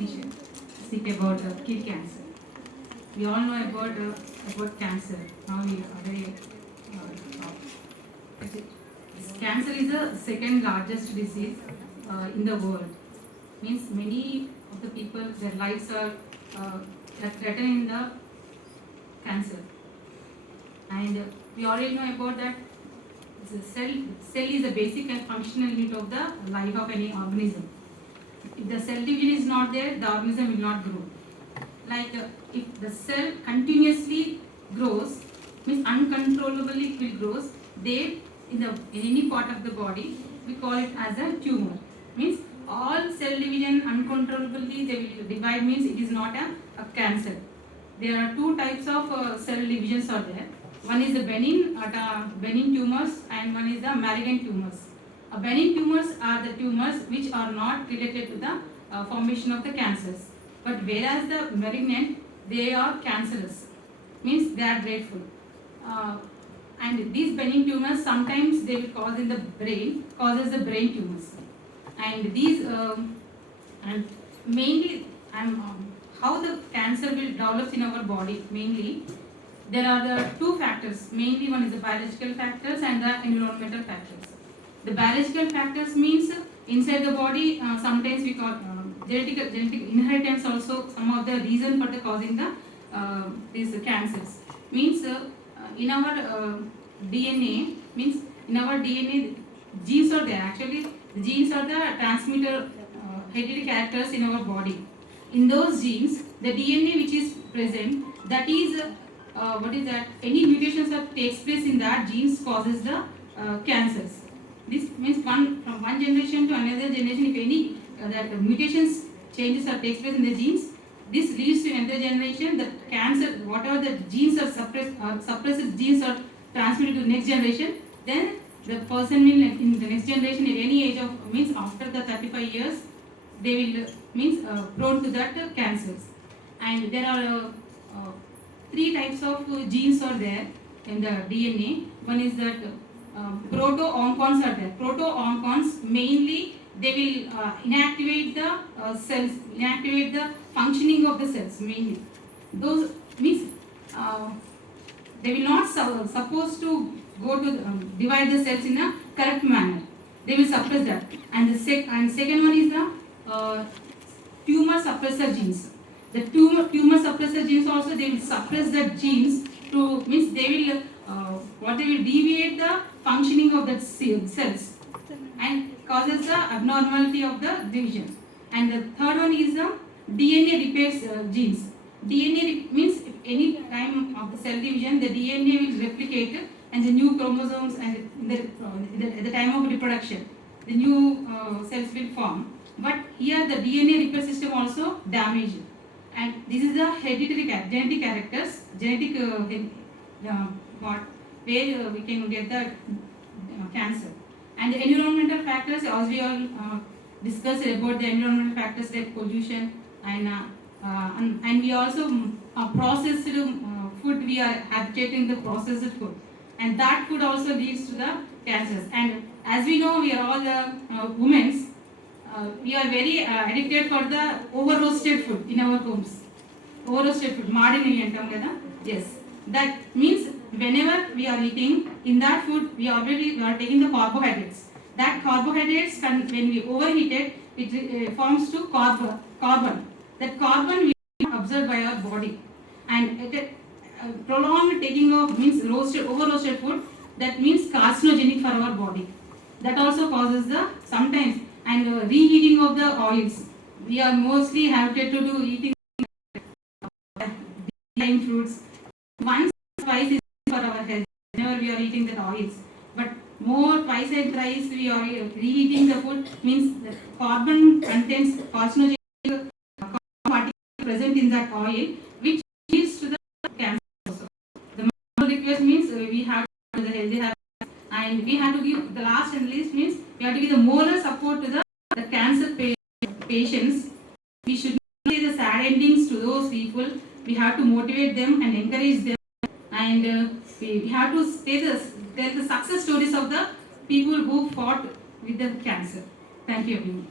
definition. Speak about kid cancer. We all know about cancer. Now we already cancer is the second largest disease in the world. Means many of the people, their lives are threatened in the cancer. And we already know about that. The cell is a basic and functional unit of the life of any organism. If the cell division is not there, the organism will not grow. Like if the cell continuously grows, means uncontrollably it will grows, there in any part of the body, we call it as a tumor. Means all cell division uncontrollably they will divide, means it is not a cancer. There are two types of cell divisions are there. One is the benign tumors and one is the malignant tumors. Benign tumors are the tumors which are not related to the formation of the cancers. But whereas the malignant, they are cancerous, means they are dreadful. And these benign tumors sometimes they will cause in the brain, causes the brain tumors. And these and mainly how the cancer will develop in our body, mainly there are the two factors. Mainly one is the biological factors and the environmental factors. The biological factors means inside the body, sometimes we call genetic inheritance also some of the reason for the causing the these cancers. Means in our DNA, means in our DNA genes are there. Actually the genes are the transmitter hereditary characters in our body. In those genes, the DNA which is present, that is what is that? Any mutations that takes place in that genes causes the cancers. This means from one generation to another generation, if any that mutations changes or takes place in the genes, this leads to another generation. The cancer, whatever the genes are suppressed genes are transmitted to the next generation. Then the person will in the next generation at any age of means after the 35 years, they will means prone to that cancers. And there are three types of genes are there in the DNA. One is that proto-oncons are there. Proto-oncons mainly they will inactivate the cells, inactivate the functioning of the cells mainly. Those means they will not supposed to go to divide the cells in a correct manner. They will suppress that. And the second one is the tumor suppressor genes. The tumor suppressor genes also they will suppress the genes to means they will they will deviate the functioning of that cells and causes the abnormality of the division. And the third one is the DNA repair genes. DNA means if any time of the cell division, the DNA will replicate and the new chromosomes and at the time of reproduction, the new cells will form. But here the DNA repair system also damaged. And this is the hereditary genetic characters, genetic part where we can get the cancer. And the environmental factors, as we all discussed about the environmental factors like pollution and we also processed food, we are habituating the processed food, and that food also leads to the cancers. And as we know, we are all women. We are very addicted for the over roasted food in our homes. Over roasted food, madini antam kada. Yes, that means whenever we are eating in that food, we are taking the carbohydrates. That carbohydrates when we overheat it, it forms to carbon. That carbon will be absorbed by our body, and prolonged taking of means over roasted food, that means carcinogenic for our body. That also causes the sometimes. And reheating of the oils. We are mostly habituated to do eating fruits. Once, twice is for our health. Whenever we are eating the oils, but more twice and thrice we are reheating the food means the carbon contains carcinogenic particles present in that oil, which leads to the cancer also. The request means we have to the healthy habits, and we have to give the last and least means we have to give the moral support to the cancer patients. We should not say the sad endings to those people. We have to motivate them and encourage them, and we have to tell the success stories of the people who fought with the cancer. Thank you everyone.